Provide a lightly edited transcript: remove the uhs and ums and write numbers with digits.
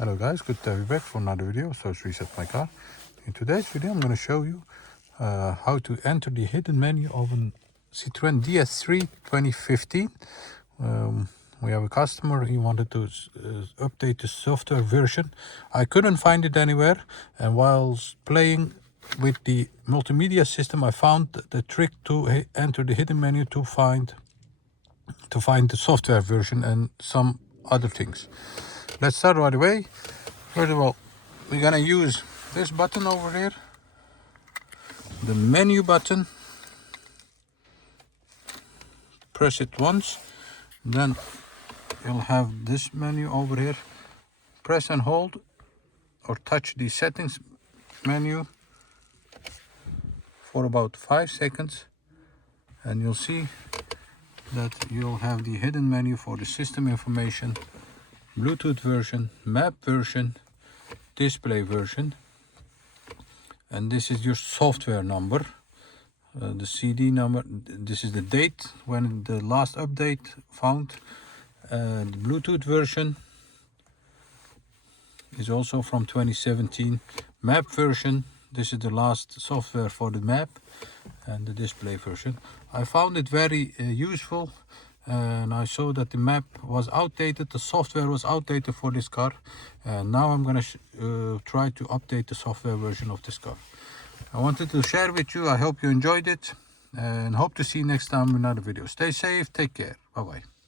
Hello guys, good to have you back for another video. So let's reset my car. In today's video I'm going to show you how to enter the hidden menu of a Citroen DS3 2015. We have a customer, he wanted to update the software version. I couldn't find it anywhere, and whilst playing with the multimedia system I found the trick to enter the hidden menu to find the software version and some other things. Let's start right away. First of all, we're gonna use this button over here, the menu button. Press it once, then you'll have this menu over here. Press and hold or touch the settings menu for about 5 seconds, and you'll see that you'll have the hidden menu for the system information, Bluetooth version, map version, display version, and this is your software number, the CD number. This is the date when the last update found. The Bluetooth version is also from 2017. Map version, this is the last software for the map, and the display version. I found it very useful, and I saw that the map was outdated, the software was outdated for this car, and now I'm gonna try to update the software version of this car. I wanted to share with you. I hope you enjoyed it, and hope to see you next time in another video. Stay safe, take care, bye bye.